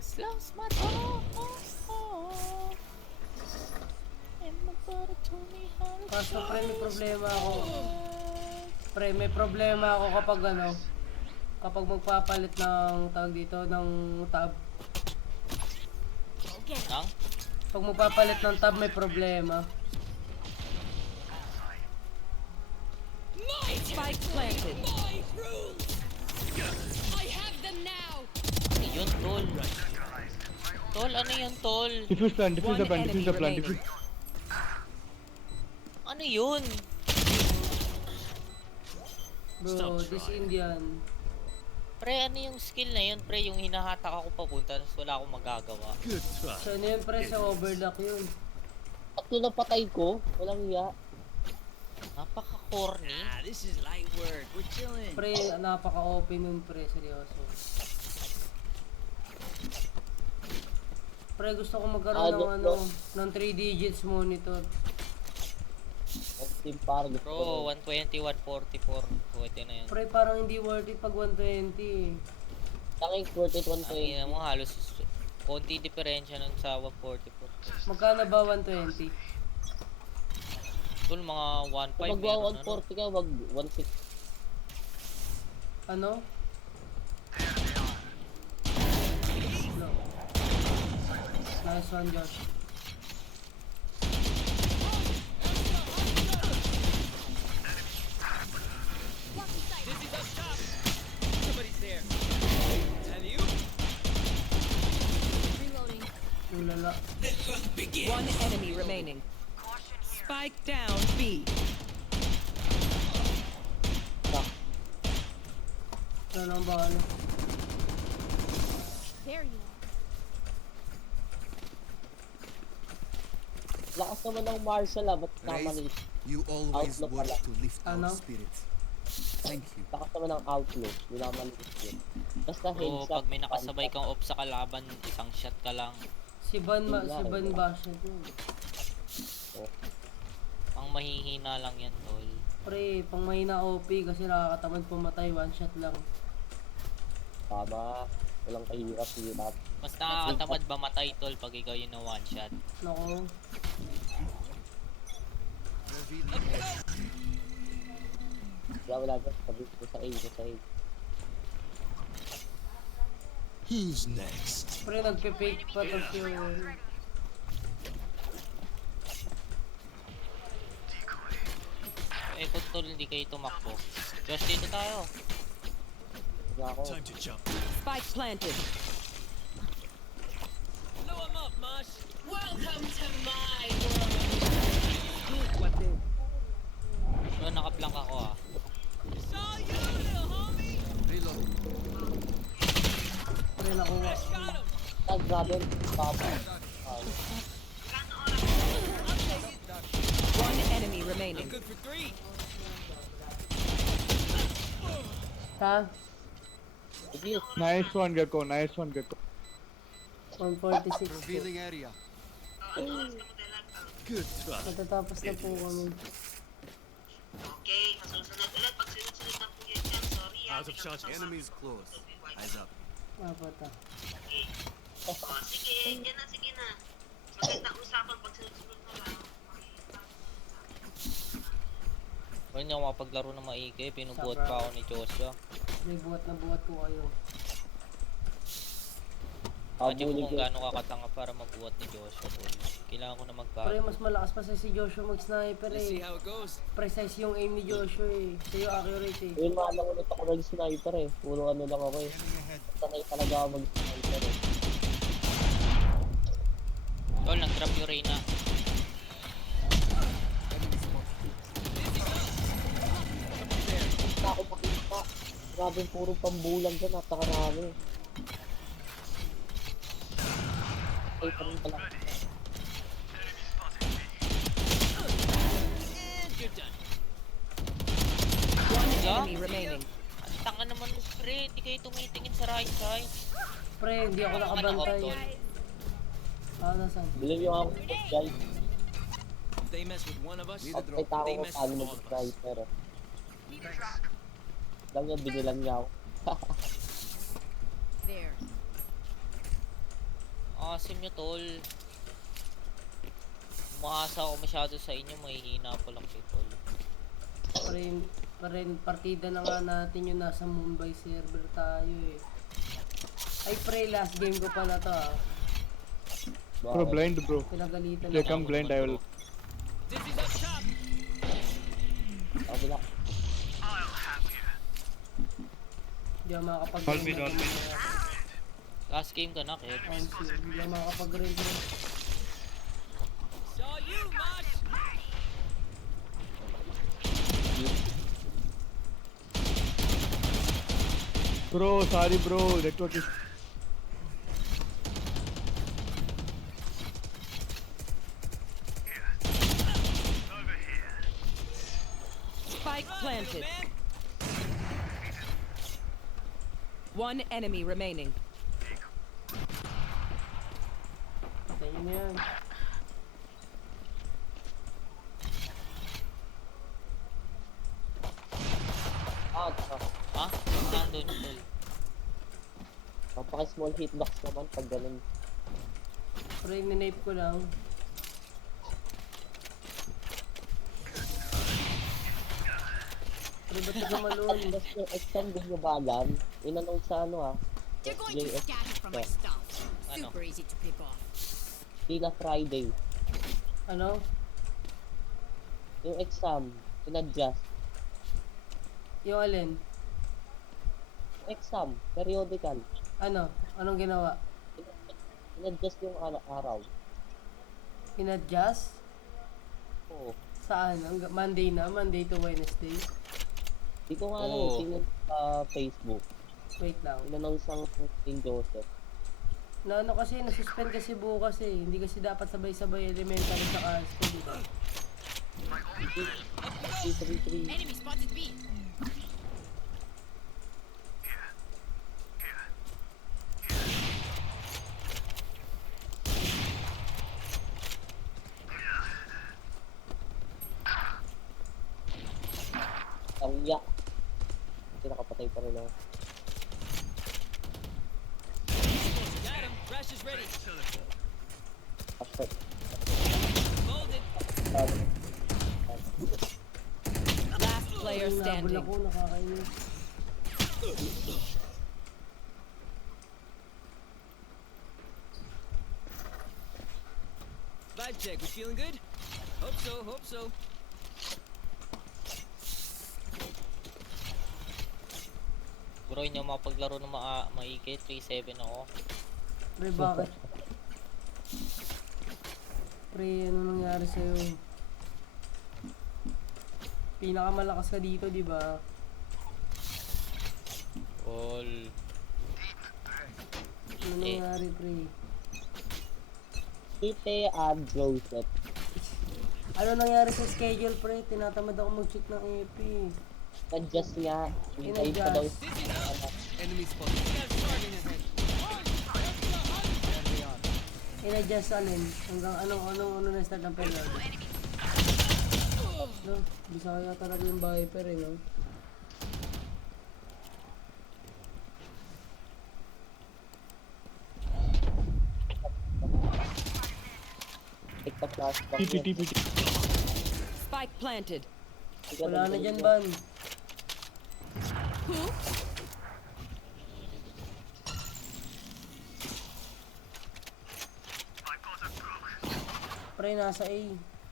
lost my Kaso pre, may problema ako. Pre, may problema ako kapag ano, kapag magpapalit ng tawag dito, ng tab. Nang? Pag magpapalit ng tab, may problema. Spike planted. Ano yun, tol? Tol, ano yun, tol? Diffuse plan, diffuse the One plan, diffuse the plan, enemy diffuse. Ano yun? Bro, this Indian. Pre, ano yung skill na yun, pre? Yung hinahatak ako papunta, tapos wala akong magagawa. So, ano yun pre, sa overlock yun. Tatlo na patay ko. Walang iya. Napaka-corny. This is light work. We're chilling. Pre, napaka-open nun pre, seryoso. Pre, gusto ko magkaroon ng ano, ng 3 digits monitor. Ang team para gusto ko. Bro, 120, 144. Pwede na yun. Pre, parang hindi worth it pag 120 eh. Tanging worth it Ang ina 120. mo, halos konti diferensya nun sa 144. Magkano ba 120? Tol, mga 1.5 Kung magwa meron na, no? 140 ka, wag 160. Ano? No. Nice one, Josh. Somebody's there. Is that you? Lulala. One enemy remaining. Spike down B. Ano ang bahala? There you are. Lakas naman ng Marshall ah, ba't namali? You always Outlook work pala. to lift Ano? our spirits. Thank you. Lakas naman ng outlook. Minamali yun. Basta Bro, heads up. pag may nakasabay kang off sa kalaban, isang shot ka lang. Si Van ba siya dun? Pang mahihina lang yan, tol. Pre, pang mahina OP kasi nakakatamad pumatay, one shot lang. Tama. Walang kahirap-hirap. Mas nakakatamad ba matay, tol, pag ikaw yun na one shot? Nako. Wala dyan. Sabi ko sa A. Who's next? Pre, nagpe-fake pa to yun. Eh, kung tol, hindi kayo tumakbo. Josh, dito tayo. Wala ako. to jump. Spike planted. Blow him up, Mosh. Bro, nakaplank ako ah. It's all you, little homie. Reload. Pre, nakuha. Got him. Ah, grabe. Tama. One enemy remaining. Good for 3. Ha? Sige. Nice one, Gecko, nice one, Gecko. 146. Revealing area. Good try. Matatapos na po kami. Okay, masusunod ulit. Pag sunod-sunod na po yun yan, sorry ah. Out of shot. Enemies close. Eyes up. Apat ah. O, sige, yan na, sige na. Magandang usapan pag sunod-sunod na lang. Bro, hindi ako makapaglaro ng maigi. Pinubuhat pa ako ni Joshua. May buhat na buhat ko kayo. Imagine mo Pabulig kung yun. gaano kakatanga para mabuhat ni Joshua, tol. Kailangan ko na Pre, magbago. mas malakas pa sa si Joshua mag-sniper Let's see eh. how it goes. Precise yung aim ni Joshua eh. Sa'yo accurate eh. Yun, maalang ulit ako mag-sniper eh. Puro ano lang ako eh. Enemy ahead. Sanay talaga ako mag-sniper eh. Tol, nag-drop yung Reyna. Basta ako makita. Grabe puro pambulang dyan. Napakarami. Ay, pa rin pala. And you're done. One Yeah? enemy remaining. Ang tanga naman mo, pre. Hindi kayo tumitingin sa right side. Pre, hindi ako Ano ka nakabantay. tol? Ah, nasan? Believe yung ako guys. If they mess with one of us, Need a Ay, drop. tao They ko mess paano with all of us. mag-sniper eh. Lang yan, binilang niya ako. There. Maasim nyo, tol. Umaasa ako masyado sa inyo, mahihina pa lang kayo, tol. Pa rin, partida na nga natin yung nasa Mumbai server tayo eh. Ay pre, last game ko pala to ah. Bro, blind bro. Pinagalitan They ako. come blind, I will. Dizzy's up top. Kabila. Hindi ako makakapag All mid, all mid. Last game ka na, Kev. Hindi ako makakapag-raid bro. Saw you, Mosh. Bro, sorry bro, network is... Spike planted. One enemy remaining. Patayin na yan. Ah, tsaka. Ha? Nandun, tol. Napaka-small hitbox naman pag ganun. Pre, ninape ko lang. Pre, ba't ka malun? Tapos yung exam gusto nyo ba alam? Inanong sa ano ah. You're going to be SJS scattered from my Yeah. stuff. Ano? Super easy to pick off. Pila Friday. Ano? Yung exam, in-adjust. Yung alin? Exam, periodical. Ano? Anong ginawa? In-adjust yung araw. In-adjust? Oo. Saan? Monday na? Monday to Wednesday? Di ko nga alam, Oo. tingnan sa Facebook. Wait lang. Inanong sa St. Joseph. Na ano kasi, nasuspend kasi bukas eh. Hindi kasi dapat sabay-sabay elementary sa high school, diba? 333. Enemy spotted B. Tangya. Hindi nakapatay pa rin ako. Got him. Crash is ready. Hashtag. Molded. Last player Ay, nabul standing. ako, nakakainis. Vibe check. We feeling good? Hope so. Hope so. Bro, inyo mapaglaro ng maigi. 3-7 ako. Pre, bakit? Pre, ano nangyari sa'yo? Pinakamalakas ka dito, di ba? Tol. Ano nangyari, pre? Kite and Joseph. Ano nangyari sa schedule, pre? Tinatamad ako mag-check ng EP. Adjust nga. Hintay pa daw. Enemy spotted. In-adjust alin? Hanggang ano na start ng period? No, bisa kaya talaga yung Viper eh, no? Take the flash back. TP, TP, TP. Spike planted. Wala na dyan, Ban. Pre, nasa A.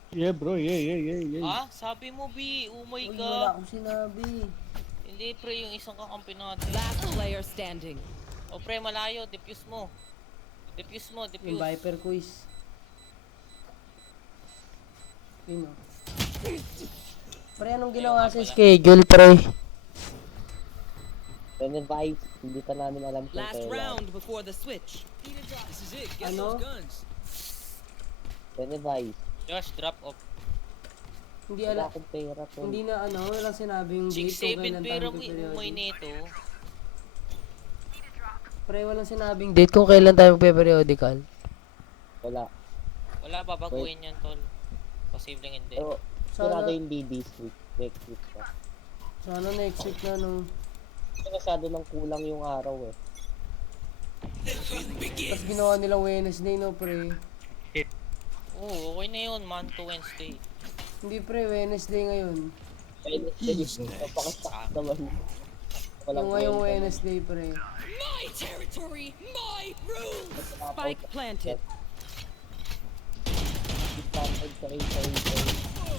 Yeah bro, yeah. Ah, sabi mo, B. Umay Uy, wala ka. akong sinabi. Hindi, pre. Yung isang kakampi natin. Last player standing. O, pre, malayo. Defuse mo. Defuse mo, Yung defuse. Viper quiz. Yun o. Pre, anong ginawa sa schedule, pre? Revise. Hindi pa namin alam kung Last kailan. round before the switch. This is it. Get Ano? those guns. Revise. Josh, drop off. Hindi Wala ala, akong pera to. hindi na ano, walang sinabing date kung 6-7 kailan pero tayo may umay magpe-periodic. nito. Pre, walang sinabing date kung kailan tayo magpe-periodical. Wala. Wala, babaguhin yan, tol. Posibleng hindi. Pero, Sana- sigurado hindi this week. Next week pa. Sana next week na, no? Kasi masyado nang kulang yung araw eh. Tapos ginawa nilang Wednesday, no, pre? Oo, okay na yun, man to Wednesday. Hindi, pre, Wednesday ngayon. Napaka-stuck naman. Yung ngayong Wednesday, pre. My territory, my rules. Spike planted.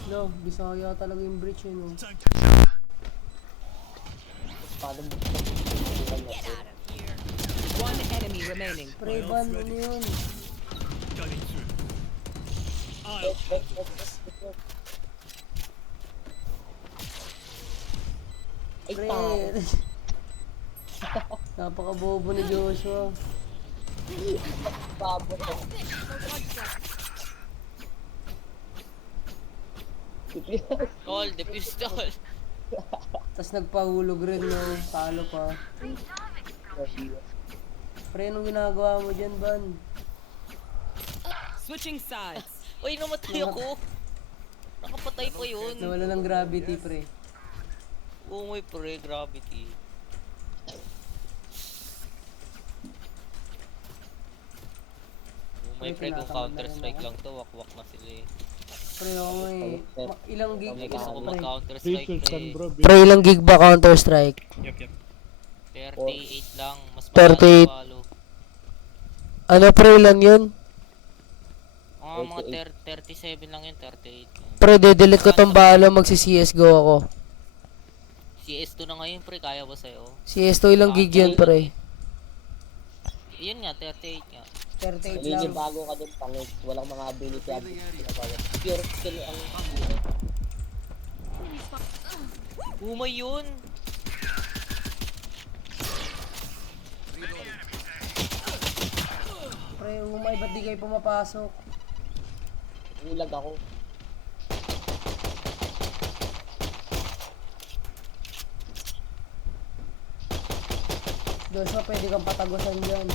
No, Bisaya talaga yung breach yun, no? Paano mo? Get out of here. One enemy remaining. Pre, ban, ano yun? Ay, Pre, tao. napaka-bobo ni Joshua. Babo na. All the pistol. Tapos nagpahulog rin, no? Talo pa. Pre, anong ginagawa mo dyan, Ban? Switching sides. Uy, namatay ako. Nakapatay pa yun. Nawala ng gravity, pre. Oo, may pre, gravity. Oh, may pre, kung Counter-Strike lang to, wak-wak na sila eh. Pre, ako may... Ilang gig May ba, gusto ko pre? mag-Counter-Strike Features pre. yan bro. Pre, ilang gig ba Counter-Strike? 38 lang, mas 38. palo. Ano, pre, ilan yun? Mga 37 lang yun, 38. Pre, de-delete ko tong balo, magsi-CSGO ako. CS2 na ngayon pre, kaya ba sa'yo? CS2 ilang gig yun, pre? Yun nga, 38 nga. 38 Hindi lang. bago ka dun, pangit. Walang mga ability ang pure skill ang Umay yun! Pre, umay, ba't di kayo pumapasok? ulag ako. Joshua, pwede kang patagusan dyan.